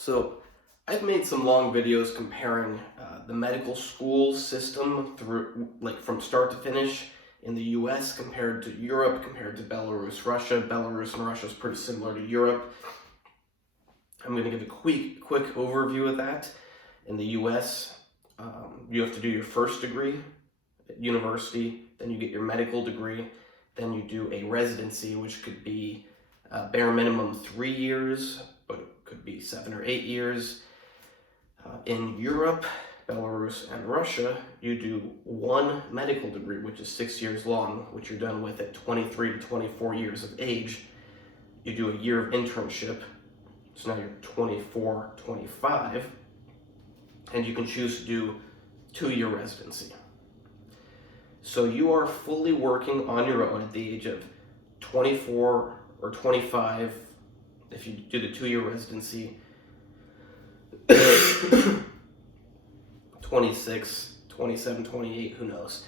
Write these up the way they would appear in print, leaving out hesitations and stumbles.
So I've made some long videos comparing the medical school system through, like, from start to finish in the US compared to Europe, compared to Belarus, Russia. Belarus and Russia is pretty similar to Europe. I'm going to give a quick overview of that. In the US, you have to do your first degree at university, then you get your medical degree, then you do a residency, which could be bare minimum 3 years, but it could be 7 or 8 years. In Europe, Belarus, and Russia, you do one medical degree, which is 6 years long, which you're done with at 23 to 24 years of age. You do a year of internship, so now you're 24, 25, and you can choose to do 2-year residency. So you are fully working on your own at the age of 24 or 25 if you do the 2-year residency, 26, 27, 28, who knows.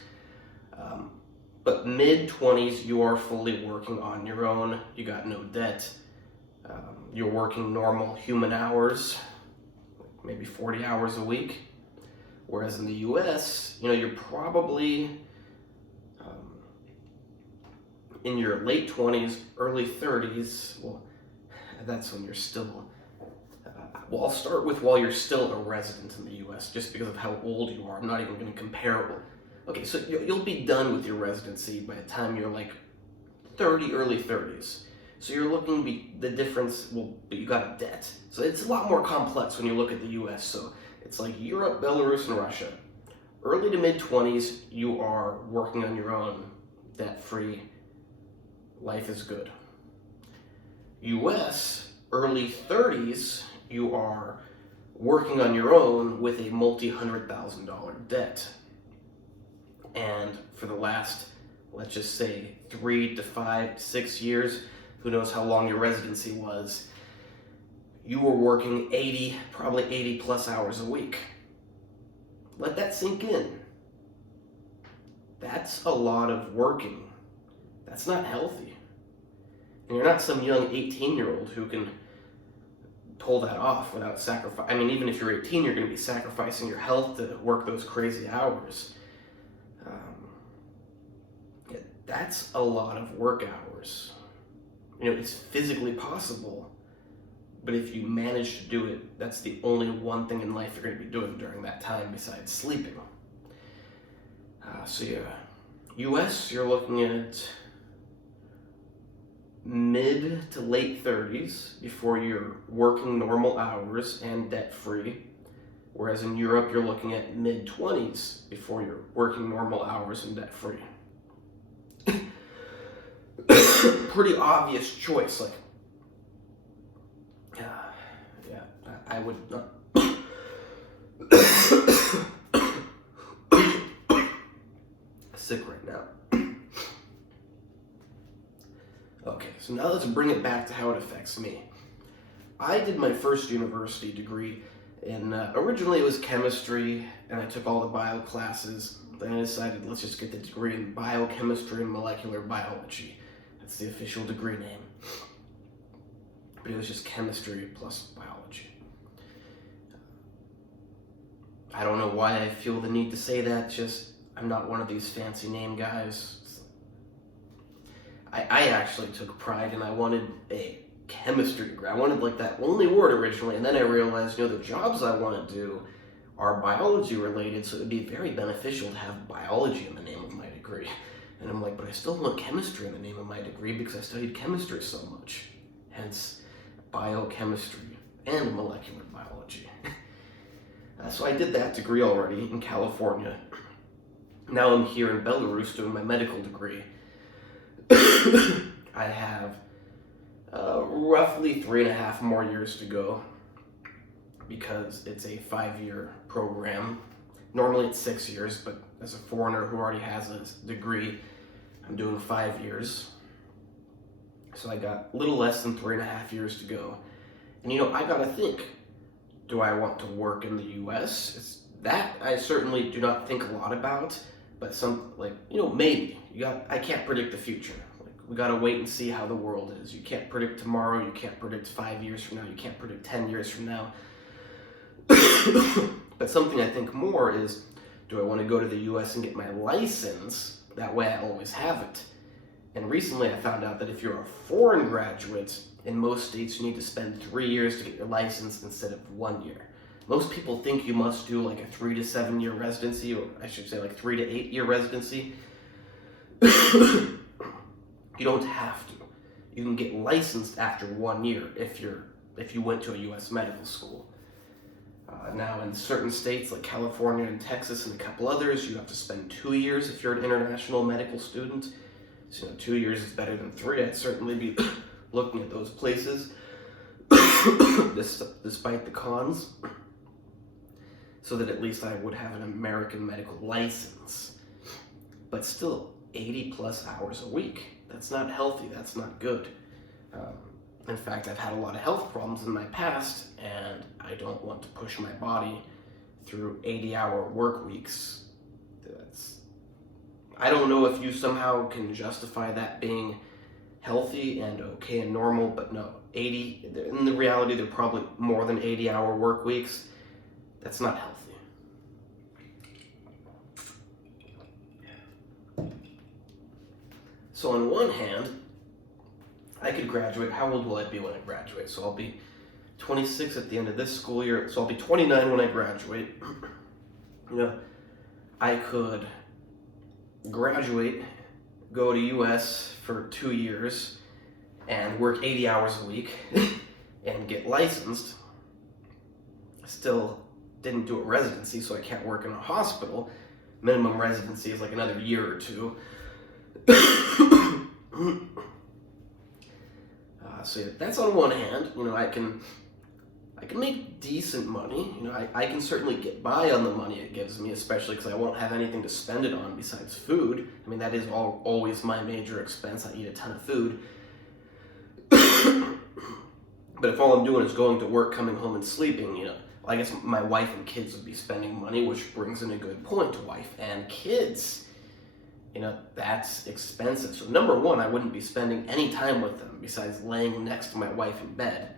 But mid-20s, you are fully working on your own. You got no debt. You're working normal human hours, maybe 40 hours a week. Whereas in the US, you're probably in your late 20s, early 30s. Well, that's when you're still, I'll start with while you're still a resident in the US, just because of how old you are. I'm not even going to compare. Okay, so you'll be done with your residency by the time you're like 30, early 30s. So you're looking the difference, well, but you got a debt. So it's a lot more complex when you look at the US. So it's like Europe, Belarus, and Russia. Early to mid-20s, you are working on your own, debt-free, life is good. US, early 30s, you are working on your own with a multi-$100,000 debt. And for the last, let's just say, 3 to 5 to 6 years, who knows how long your residency was, you were working 80, probably 80 plus hours a week. Let that sink in. That's a lot of working. That's not healthy. And you're not some young 18-year-old who can pull that off without sacrifice. I mean, even if you're 18, you're going to be sacrificing your health to work those crazy hours. That's a lot of work hours. It's physically possible, but if you manage to do it, that's the only one thing in life you're going to be doing during that time besides sleeping. US, you're looking at mid to late 30s before you're working normal hours and debt-free, whereas in Europe, you're looking at mid-20s before you're working normal hours and debt-free. Pretty obvious choice, I would not. Sick right now. Okay, so now let's bring it back to how it affects me. I did my first university degree in, originally it was chemistry, and I took all the bio classes. Then I decided, let's just get the degree in biochemistry and molecular biology. That's the official degree name. But it was just chemistry plus biology. I don't know why I feel the need to say that, just I'm not one of these fancy name guys. I actually took pride and I wanted a chemistry degree. I wanted like that only word originally, and then I realized, the jobs I want to do are biology related, so it would be very beneficial to have biology in the name of my degree. And I'm like, but I still want chemistry in the name of my degree because I studied chemistry so much. Hence, biochemistry and molecular biology. So I did that degree already in California. Now I'm here in Belarus doing my medical degree. I have roughly 3.5 more years to go because it's a 5-year program. Normally it's 6 years, but as a foreigner who already has a degree, I'm doing 5 years. So I got a little less than 3.5 years to go. And I gotta think, do I want to work in the US? That I certainly do not think a lot about, but maybe. I can't predict the future. we gotta wait and see how the world is. You can't predict tomorrow, you can't predict 5 years from now, you can't predict 10 years from now. But something I think more is, do I want to go to the US and get my license? That way I always have it. And recently I found out that if you're a foreign graduate, in most states you need to spend 3 years to get your license instead of 1 year. Most people think you must do like a 3 to 7 year residency, or I should say like 3 to 8 year residency. You don't have to. You can get licensed after 1 year if you went to a US medical school. Now in certain states like California and Texas and a couple others, you have to spend 2 years if you're an international medical student. So 2 years is better than 3. I'd certainly be looking at those places, despite the cons, so that at least I would have an American medical license. But still, 80 plus hours a week. That's not healthy, that's not good. In fact, I've had a lot of health problems in my past, and I don't want to push my body through 80-hour work weeks. I don't know if you somehow can justify that being healthy and okay and normal, but no, in the reality, they're probably more than 80-hour work weeks. That's not healthy. So on one hand, I could graduate. How old will I be when I graduate? So I'll be 26 at the end of this school year. So I'll be 29 when I graduate. I could graduate, go to US for 2 years, and work 80 hours a week, and get licensed. Still didn't do a residency, so I can't work in a hospital. Minimum residency is like another year or two. So yeah, that's on one hand. I can make decent money. I can certainly get by on the money it gives me, especially because I won't have anything to spend it on besides food. I mean, that is always my major expense. I eat a ton of food. But if all I'm doing is going to work, coming home, and sleeping, I guess my wife and kids would be spending money, which brings in a good point. Wife and kids. That's expensive. So number one, I wouldn't be spending any time with them besides laying next to my wife in bed.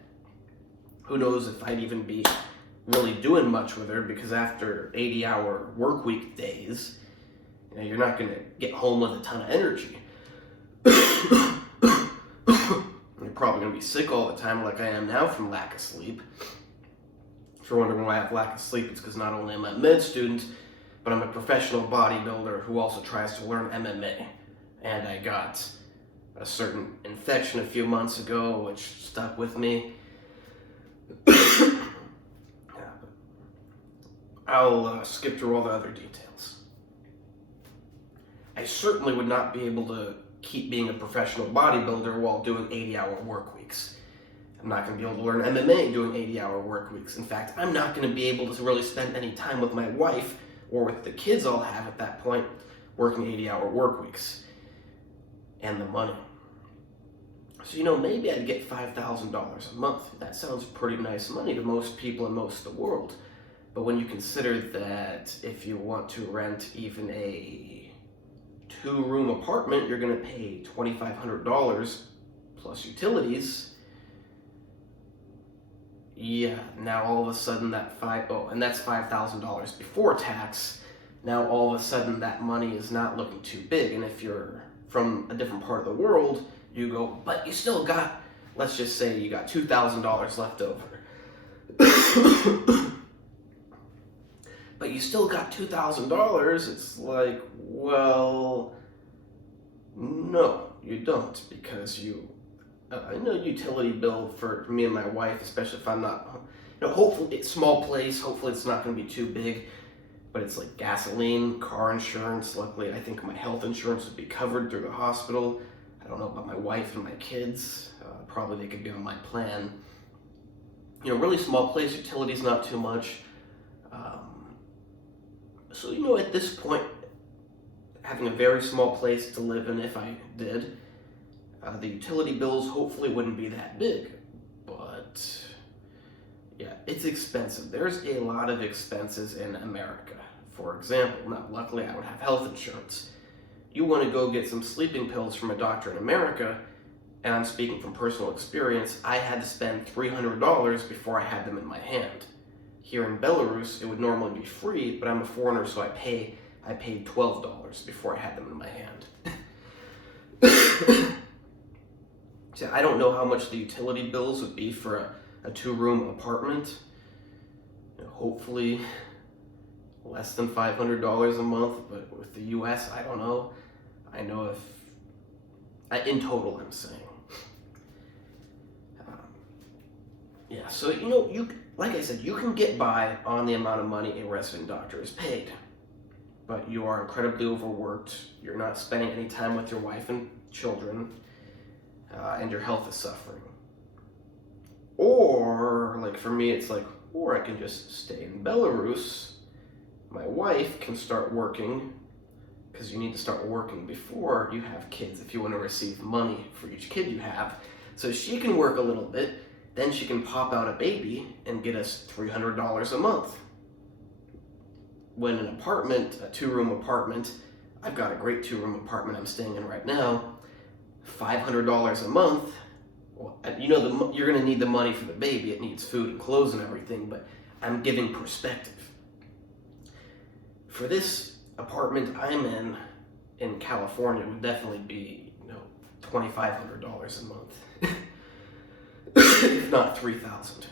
Who knows if I'd even be really doing much with her, because after 80-hour work week days, you're not going to get home with a ton of energy. You're probably going to be sick all the time like I am now from lack of sleep. If you're wondering why I have lack of sleep, it's because not only am I a med student, but I'm a professional bodybuilder who also tries to learn MMA. And I got a certain infection a few months ago, which stuck with me. I'll skip through all the other details. I certainly would not be able to keep being a professional bodybuilder while doing 80-hour work weeks. I'm not going to be able to learn MMA doing 80-hour work weeks. In fact, I'm not going to be able to really spend any time with my wife or with the kids I'll have at that point working 80-hour work weeks. And the money. So, maybe I'd get $5,000 a month. That sounds pretty nice money to most people in most of the world. But when you consider that if you want to rent even a 2-room apartment, you're going to pay $2,500 plus utilities. Yeah, now all of a sudden and that's $5,000 before tax. Now all of a sudden that money is not looking too big. And if you're from a different part of the world, you go, but you still got, let's just say you got $2,000 left over. But you still got $2,000. It's like, well, no, you don't, because I know utility bill for me and my wife, especially if I'm not, hopefully it's small place, hopefully it's not going to be too big, but it's like gasoline, car insurance. Luckily, I think my health insurance would be covered through the hospital. I don't know about my wife and my kids. Probably they could be on my plan. Really small place, utilities not too much. So, at this point, having a very small place to live in, if I did, the utility bills hopefully wouldn't be that big. But, yeah, it's expensive. There's a lot of expenses in America. For example, now luckily I would have health insurance. you want to go get some sleeping pills from a doctor in America, and I'm speaking from personal experience, I had to spend $300 before I had them in my hand. Here in Belarus, it would normally be free, but I'm a foreigner, so I paid $12 before I had them in my hand. See, I don't know how much the utility bills would be for a two-room apartment. Hopefully less than $500 a month, but with the US, I don't know. I know if, in total I'm saying. Yeah, so like I said, you can get by on the amount of money a resident doctor is paid, but you are incredibly overworked, you're not spending any time with your wife and children, and your health is suffering. Or, like for me, it's like, or I can just stay in Belarus, my wife can start working, because you need to start working before you have kids if you want to receive money for each kid you have. So she can work a little bit, then she can pop out a baby and get us $300 a month. When an apartment, a two-room apartment, I've got a great two-room apartment I'm staying in right now, $500 a month. Well, you're going to need the money for the baby. It needs food and clothes and everything, but I'm giving perspective. For this apartment I'm in California, would definitely be, $2,500 a month. If not $3,000.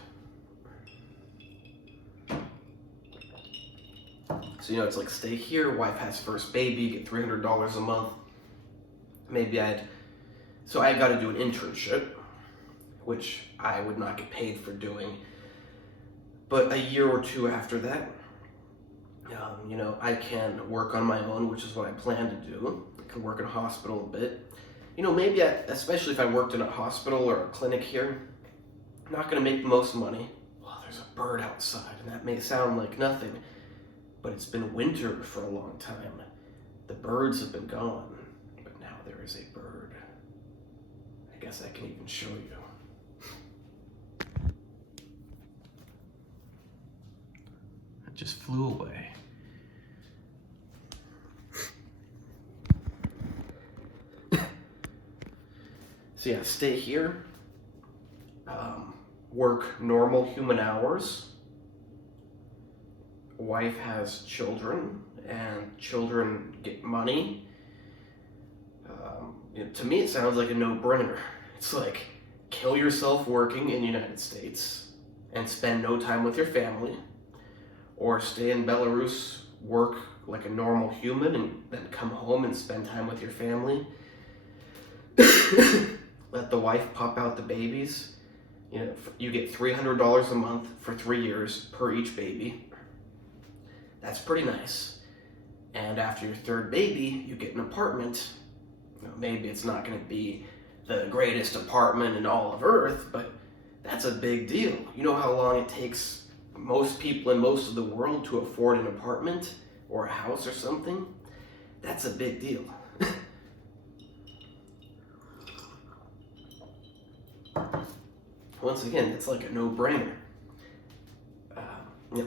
So, it's like stay here, wife has first baby, get $300 a month. So I got to do an internship, which I would not get paid for doing. But a year or two after that, I can work on my own, which is what I plan to do. I can work in a hospital a bit. Maybe especially if I worked in a hospital or a clinic here, I'm not going to make the most money. Well, there's a bird outside, and that may sound like nothing, but it's been winter for a long time. The birds have been gone, but now there is a bird. I guess I can even show you. It just flew away. So yeah, stay here, work normal human hours. Wife has children, and children get money. To me, it sounds like a no-brainer. It's like, kill yourself working in the United States and spend no time with your family, or stay in Belarus, work like a normal human, and then come home and spend time with your family. Let the wife pop out the babies. You get $300 a month for 3 years per each baby. That's pretty nice. And after your third baby, you get an apartment. Maybe it's not going to be the greatest apartment in all of Earth, but that's a big deal. You know how long it takes most people in most of the world to afford an apartment or a house or something? That's a big deal. Once again, it's like a no-brainer.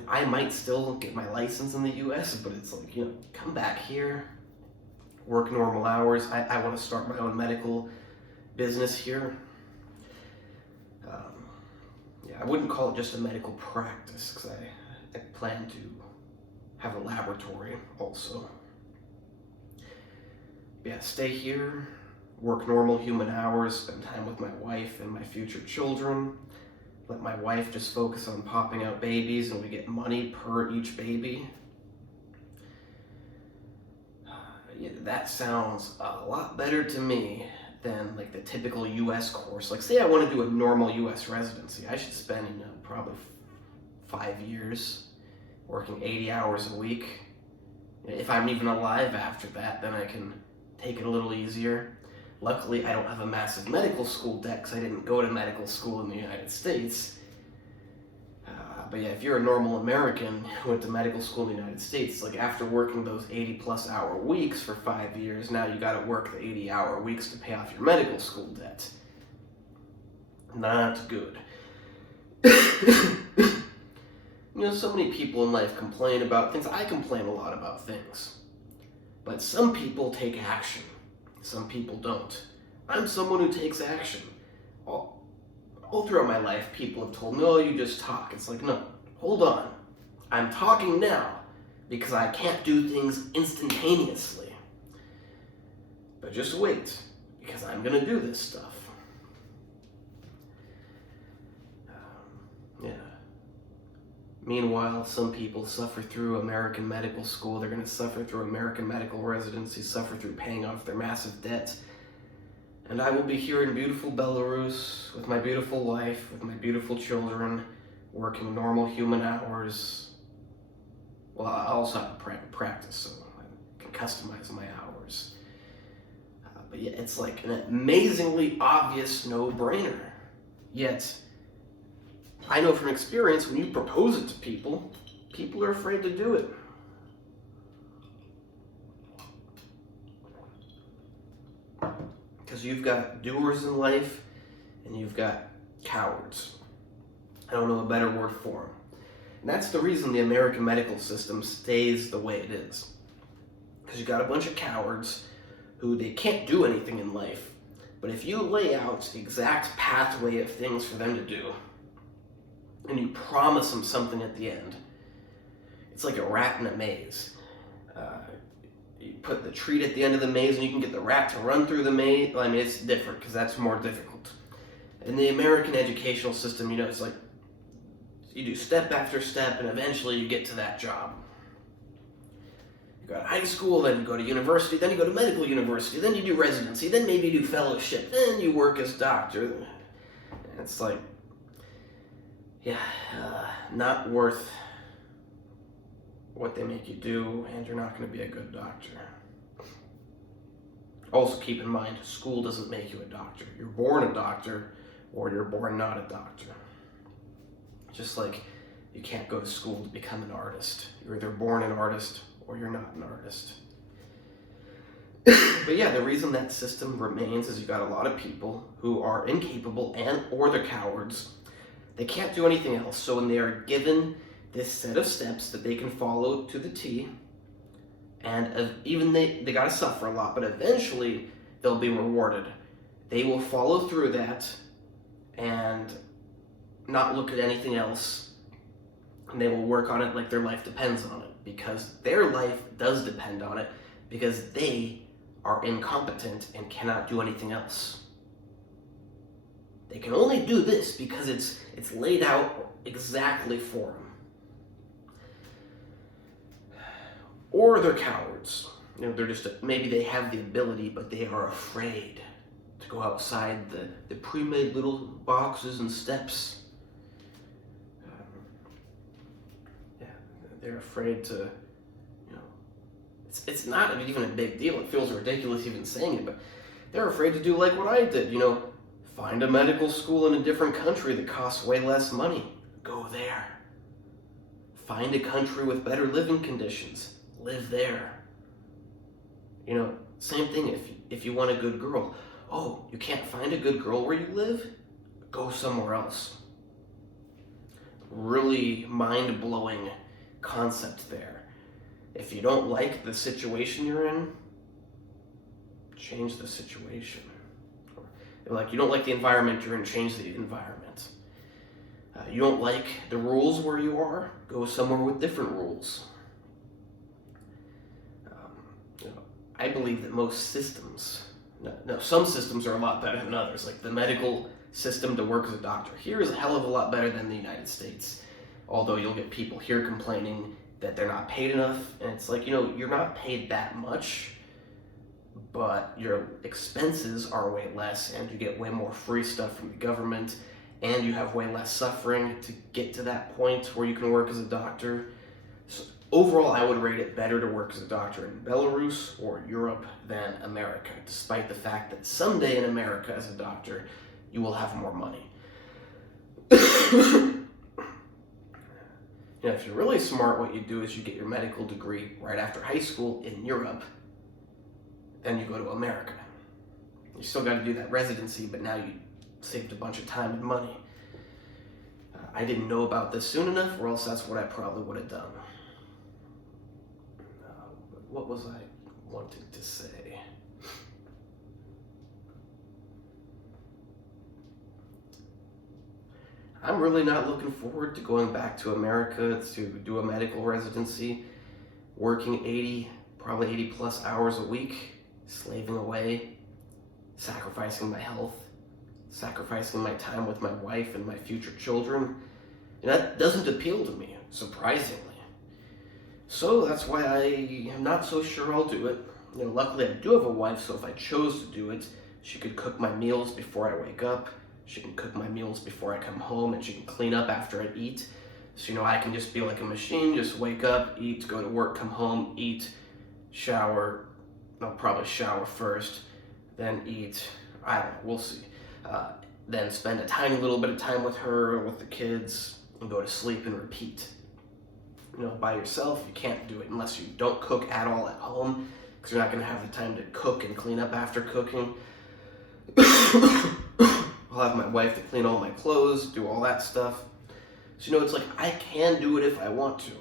I might still get my license in the US, but it's like, come back here, work normal hours. I want to start my own medical business here. I wouldn't call it just a medical practice, because I plan to have a laboratory also. Yeah, stay here, work normal human hours, spend time with my wife and my future children. Let my wife just focus on popping out babies, and we get money per each baby. That sounds a lot better to me than like the typical US course. Like, say I want to do a normal US residency, I should spend probably 5 years working 80 hours a week. If I'm even alive after that, then I can take it a little easier. Luckily, I don't have a massive medical school debt because I didn't go to medical school in the United States. But yeah, if you're a normal American who went to medical school in the United States, like after working those 80+ hour weeks for 5 years, now you gotta work the 80-hour weeks to pay off your medical school debt. Not good. So many people in life complain about things. I complain a lot about things. But some people take action. Some people don't. I'm someone who takes action. All throughout my life, people have told me, oh, you just talk. It's like, no, hold on. I'm talking now because I can't do things instantaneously. But just wait, because I'm going to do this stuff. Yeah. Meanwhile, some people suffer through American medical school. They're going to suffer through American medical residency, suffer through paying off their massive debts. And I will be here in beautiful Belarus with my beautiful wife, with my beautiful children, working normal human hours. Well, I also have private practice, so I can customize my hours. But yeah, it's like an amazingly obvious no-brainer. Yet, I know from experience, when you propose it to people, people are afraid to do it. Because you've got doers in life, and you've got cowards. I don't know a better word for them. And that's the reason the American medical system stays the way it is. Because you've got a bunch of cowards who they can't do anything in life. But if you lay out the exact pathway of things for them to do, and you promise them something at the end, it's like a rat in a maze. You put the treat at the end of the maze and you can get the rat to run through the maze. Well, I mean, it's different because that's more difficult. In the American educational system, you know, it's like you do step after step and eventually you get to that job. You go to high school, then you go to university, then you go to medical university, then you do residency, then maybe you do fellowship, then you work as doctor. And it's like, yeah, not worth what they make you do, and you're not going to be a good doctor. Also keep in mind, school doesn't make you a doctor. You're born a doctor, or you're born not a doctor. Just like you can't go to school to become an artist. You're either born an artist, or you're not an artist. But yeah, the reason that system remains is you've got a lot of people who are incapable or they're cowards. They can't do anything else, so when they are given this set of steps that they can follow to the T, and even they gotta suffer a lot, but eventually they'll be rewarded. They will follow through that and not look at anything else, and they will work on it like their life depends on it, because their life does depend on it, because they are incompetent and cannot do anything else. They can only do this because it's laid out exactly for them. Or they're cowards. You know, they're just, maybe they have the ability, but they are afraid to go outside the pre-made little boxes and steps. Yeah, they're afraid to, you know, it's not even a big deal. It feels ridiculous even saying it, but they're afraid to do like what I did, you know, find a medical school in a different country that costs way less money. Go there. Find a country with better living conditions. Live there. You know, same thing if you want a good girl. Oh, you can't find a good girl where you live? Go somewhere else. Really mind-blowing concept there. If you don't like the situation you're in, change the situation. Like, you don't like the environment you're in, change the environment. You don't like the rules where you are, go somewhere with different rules. I believe that most systems, some systems are a lot better than others, like the medical system to work as a doctor here is a hell of a lot better than the United States. Although you'll get people here complaining that they're not paid enough, and it's like, you know, you're not paid that much, but your expenses are way less, and you get way more free stuff from the government, and you have way less suffering to get to that point where you can work as a doctor. So overall, I would rate it better to work as a doctor in Belarus or Europe than America, despite the fact that someday in America as a doctor, you will have more money. You know, if you're really smart, what you do is you get your medical degree right after high school in Europe, then you go to America. You still got to do that residency, but now you saved a bunch of time and money. I didn't know about this soon enough, or else that's what I probably would have done. What was I wanted to say. I'm really not looking forward to going back to America to do a medical residency, working 80, probably 80 plus hours a week, slaving away, sacrificing my health, sacrificing my time with my wife and my future children. And that doesn't appeal to me, surprisingly. So that's why I am not so sure I'll do it. Luckily I do have a wife, so if I chose to do it, she could cook my meals before I wake up. She can cook my meals before I come home, and she can clean up after I eat. So, I can just be like a machine, just wake up, eat, go to work, come home, eat, shower. I'll probably shower first, then eat. I don't know, we'll see. Then spend a tiny little bit of time with her, with the kids, and go to sleep and repeat. By yourself, you can't do it unless you don't cook at all at home, because you're not going to have the time to cook and clean up after cooking. I'll have my wife to clean all my clothes, do all that stuff. So, it's like I can do it if I want to.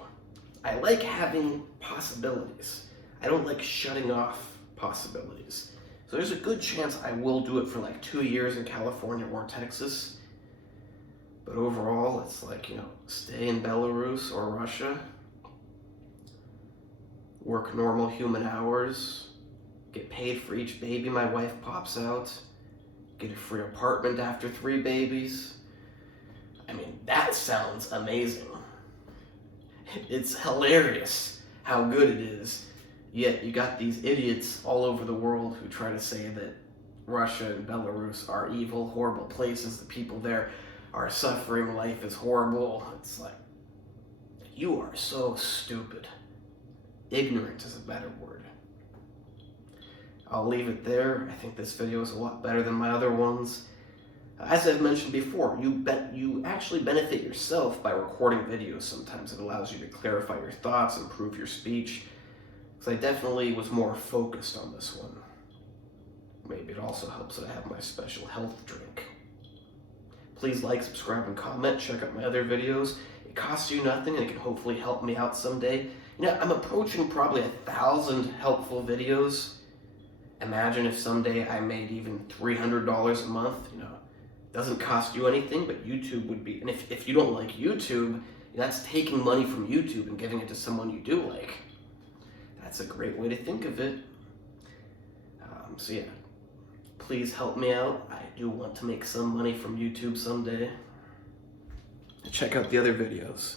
I like having possibilities. I don't like shutting off possibilities. So there's a good chance I will do it for like 2 years in California or Texas. But overall, it's like, stay in Belarus or Russia, work normal human hours, get paid for each baby my wife pops out, get a free apartment after 3 babies. I mean, that sounds amazing. It's hilarious how good it is. Yet you got these idiots all over the world who try to say that Russia and Belarus are evil, horrible places. The people there are suffering. Life is horrible. It's like, you are so stupid. Ignorant is a better word. I'll leave it there. I think this video is a lot better than my other ones. As I've mentioned before, you actually benefit yourself by recording videos sometimes. It allows you to clarify your thoughts, improve your speech. Because I definitely was more focused on this one. Maybe it also helps that I have my special health drink. Please like, subscribe, and comment. Check out my other videos. It costs you nothing and it can hopefully help me out someday. I'm approaching probably 1,000 helpful videos. Imagine if someday I made even $300 a month. Doesn't cost you anything, but YouTube would be. And if you don't like YouTube, that's taking money from YouTube and giving it to someone you do like. That's a great way to think of it. So yeah, please help me out. I do want to make some money from YouTube someday. Check out the other videos.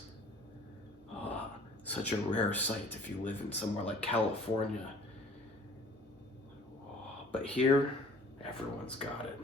Such a rare sight if you live in somewhere like California. But here, everyone's got it.